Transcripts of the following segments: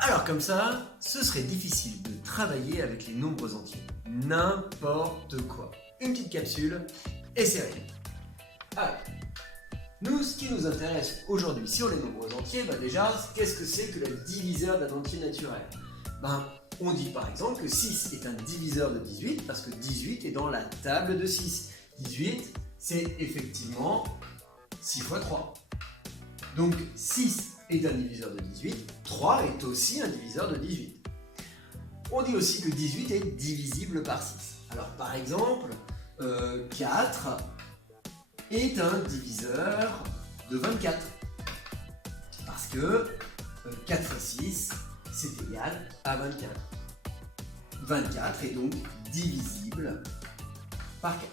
Alors comme ça, ce serait difficile de travailler avec les nombres entiers. N'importe quoi. Une petite capsule et c'est réglé. Alors, nous, ce qui nous intéresse aujourd'hui sur les nombres entiers, déjà, qu'est-ce que c'est que le diviseur d'un entier naturel? On dit par exemple que 6 est un diviseur de 18 parce que 18 est dans la table de 6. 18, c'est effectivement 6 fois 3. Donc 6 est un diviseur de 18, 3 est aussi un diviseur de 18. On dit aussi que 18 est divisible par 6. Alors par exemple, 4 est un diviseur de 24. Parce que 4 fois 6, c'est égal à 24. 24 est donc divisible par 4.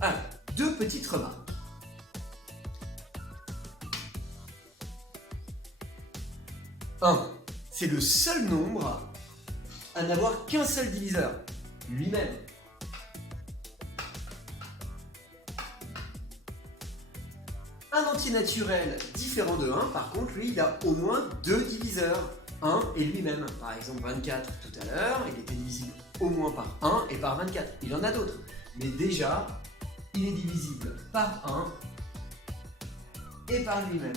Alors, deux petites remarques. 1. C'est le seul nombre à n'avoir qu'un seul diviseur, lui-même. Un entier naturel différent de 1, par contre, lui, il a au moins deux diviseurs, 1 et lui-même. Par exemple, 24 tout à l'heure, il était divisible au moins par 1 et par 24. Il en a d'autres. Mais déjà, il est divisible par 1 et par lui-même.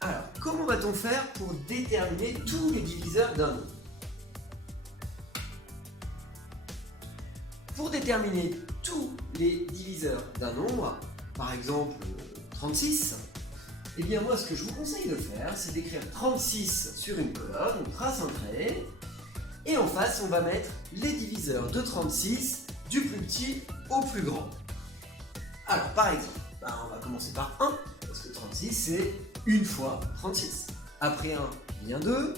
Alors, comment va-t-on faire pour déterminer tous les diviseurs d'un nombre? Pour déterminer tous les diviseurs d'un nombre, par exemple 36, eh bien moi ce que je vous conseille de faire, c'est d'écrire 36 sur une colonne, on trace un trait, et en face on va mettre les diviseurs de 36 du plus petit au plus grand. Alors par exemple, on va commencer par 1, parce que 36 c'est 1 fois 36. Après 1 vient 2.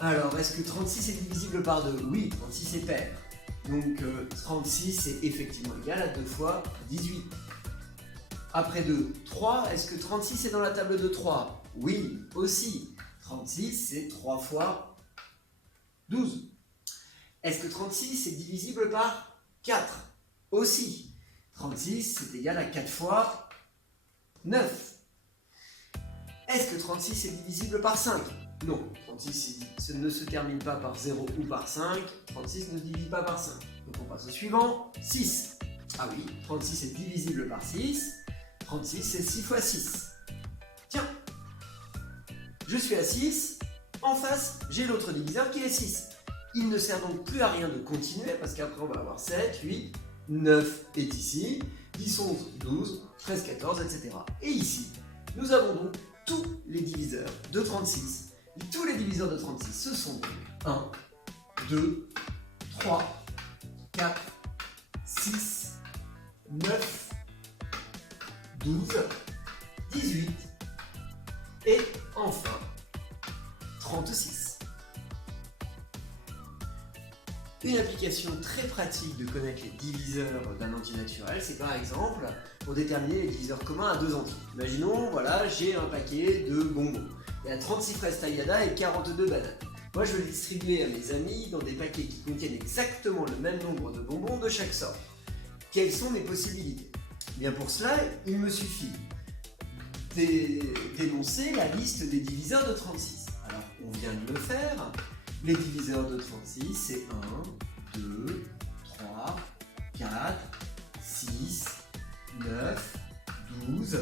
Alors est-ce que 36 est divisible par 2? Oui, 36 est pair. Donc 36 est effectivement égal à 2 fois 18. Après 2, 3, est-ce que 36 est dans la table de 3? Oui, aussi. 36 c'est 3 fois 12. Est-ce que 36 est divisible par 4? Aussi. 36 c'est égal à 4 fois 9. Est-ce que 36 est divisible par 5? Non, 36 ne se termine pas par 0 ou par 5, 36 ne se divise pas par 5. Donc on passe au suivant, 6. Ah oui, 36 est divisible par 6, 36 c'est 6 fois 6. Tiens, je suis à 6, en face j'ai l'autre diviseur qui est 6. Il ne sert donc plus à rien de continuer parce qu'après on va avoir 7, 8, 9 est ici, 10, 11, 12, 13, 14, etc. Et ici, nous avons donc tous les diviseurs de 36. Tous les diviseurs de 36, ce sont 1, 2, 3, 4, 6, 9, 12, 18 et enfin 36. Une application très pratique de connaître les diviseurs d'un entier naturel, c'est par exemple pour déterminer les diviseurs communs à deux entiers. Imaginons, voilà, j'ai un paquet de bonbons. Il y a 36 fraises taillada et 42 bananes. Moi, je vais les distribuer à mes amis dans des paquets qui contiennent exactement le même nombre de bonbons de chaque sorte. Quelles sont mes possibilités? Eh bien, pour cela, il me suffit d'énoncer la liste des diviseurs de 36. Alors, on vient de le faire. Les diviseurs de 36, c'est 1, 2, 3, 4, 6, 9, 12,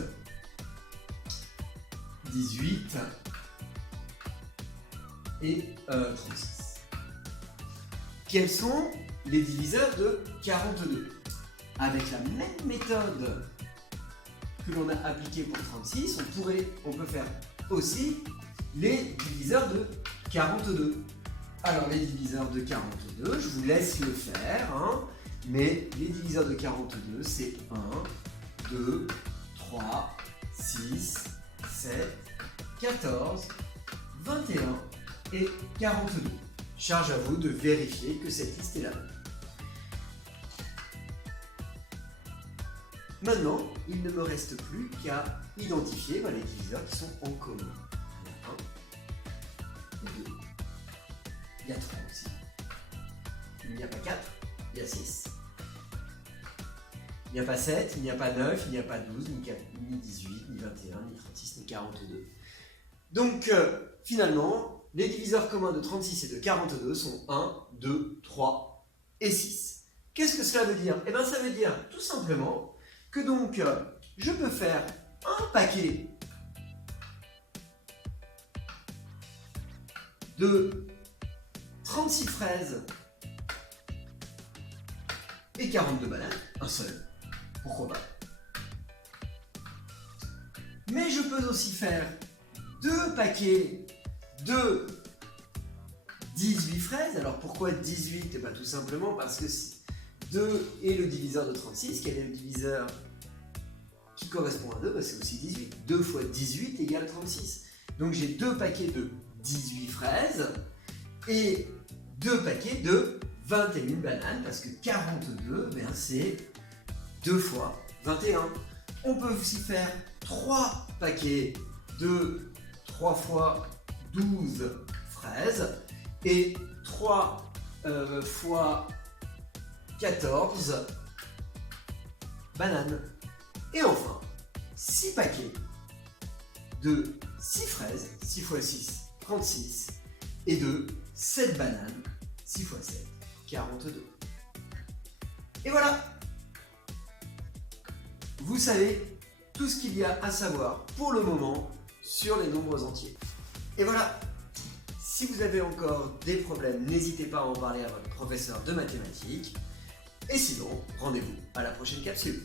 18 et 36. Quels sont les diviseurs de 42? Avec la même méthode que l'on a appliquée pour 36, on peut faire aussi les diviseurs de 42. Alors les diviseurs de 42, je vous laisse le faire, mais les diviseurs de 42, c'est 1, 2, 3, 6, 7, 14, 21 et 42. Charge à vous de vérifier que cette liste est la bonne. Maintenant, il ne me reste plus qu'à identifier les diviseurs qui sont en commun. 1, 2, il y a 3 aussi. Il n'y a pas 4, il y a 6. Il n'y a pas 7, il n'y a pas 9, il n'y a pas 12, ni 18, ni 21, ni 36, ni 42. Donc, finalement, les diviseurs communs de 36 et de 42 sont 1, 2, 3 et 6. Qu'est-ce que cela veut dire? Eh bien, ça veut dire tout simplement que donc, je peux faire un paquet de 36 fraises et 42 bananes, un seul, pourquoi pas. Mais je peux aussi faire 2 paquets de 18 fraises. Alors pourquoi 18? Eh bien, tout simplement parce que 2 est le diviseur de 36, quel est le diviseur qui correspond à 2? C'est aussi 18. 2 fois 18 égale 36. Donc j'ai 2 paquets de 18 fraises et 2 paquets de 21 bananes, parce que 42, c'est 2 fois 21. On peut aussi faire 3 paquets de 3 fois 12 fraises et 3 fois 14 bananes. Et enfin, 6 paquets de 6 fraises, 6 fois 6, 36, et de 7 bananes, 6 fois 7, 42. Et voilà! Vous savez tout ce qu'il y a à savoir pour le moment sur les nombres entiers. Et voilà! Si vous avez encore des problèmes, n'hésitez pas à en parler à votre professeur de mathématiques. Et sinon, rendez-vous à la prochaine capsule.